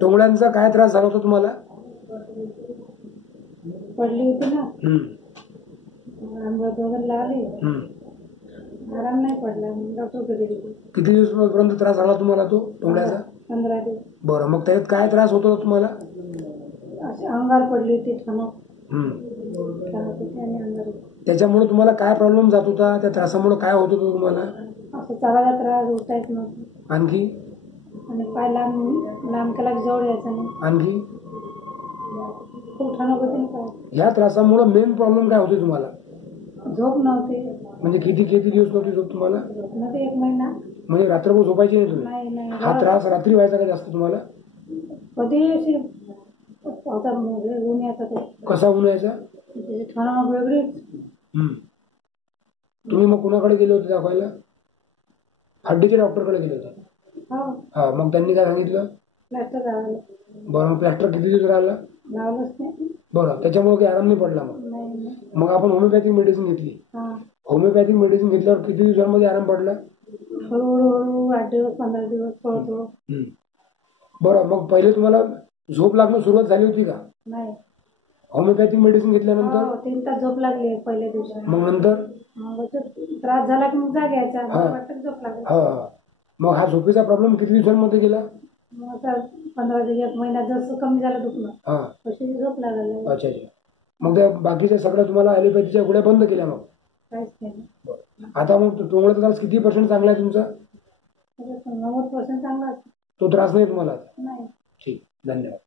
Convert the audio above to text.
टोंगळ्यांचा काय त्रास झाला होता तुम्हाला? पडली होती ना, अंगात वगैरे लागली, आराम नाही पडला, डॉक्टरकडे गेली. किती दिवसापर्यंत त्रास झाला तुम्हाला तो टोंगळ्याचा? 15 दिवस. बरं, मग त्याच्यात काय त्रास होत होता तुम्हाला? अशी अंगावर पडली होती ठणक. त्याच्यामुळे तुम्हाला काय प्रॉब्लेम जात होता? त्या त्रासामुळे काय होत होतं तुम्हाला? असं चालायला त्रास, उठता येत नव्हतं. आणखी? आणि पाय लांब केला की जवळ यायचा नाही. आणखी? खूप ठणक होती ना पाय. ह्या त्रासामुळे मेन प्रॉब्लेम काय होते तुम्हाला? झोप नव्हती. म्हणजे किती दिवस नव्हती झोप तुम्हाला? मध्ये 1 महिना. म्हणजे रात्रभर झोपायची नाही तुम्ही? नाही. हा त्रास रात्री व्हायचा का जास्त तुम्हाला? कधी अशी ऊन यायचा. कसा ऊन यायचा? ठणक वेगळीच. तुम्ही मग कुणाकडे गेले होते दाखवायला? हड्डीच्या डॉक्टरकडे गेले होते? हा, मग त्यांनी काय सांगितलं? प्लॅस्टर लावलं. बरं, मग प्लॅस्टर किती दिवस राहिला? लावलंच नाही. बरं, त्याच्यामुळे काही आराम नाही पडला? मग आपण होमिओपॅथिक मेडिसिन घेतली. होमिओपॅथिक मेडिसिन घेतल्यावर किती दिवसांमध्ये आराम पडला? हळूहळू 8 दिवस 15 दिवस पडतो. बरं, मग पहिले तुम्हाला झोप लागणं सुरुवात झाली होती का? नाही. होमिओपॅथिक मेडिसिन घेतल्यानंतर? 3 तास झोप लागली पहिल्या दिवशी. मग नंतर? त्रास झाला की मग जाग यायचा, वाटत झोप लागली. मग हा झोपेचा प्रॉब्लेम किती दिवसांमध्ये गेला? मग आता 15 दिवस 1 महिना जसं कमी झालं दुखणं तशी झोप लागली. अच्छा. मग त्या बाकीच्या सगळ्या तुम्हाला ॲलोपॅथीच्या गोळ्या बंद केल्या? मग काहीच नाही. आता मग टोंगळ्याचा त्रास किती % चांगला आहे तुमचा? 90% चांगला. तो त्रास नाही तुम्हाला? नाही. ठीक, धन्यवाद.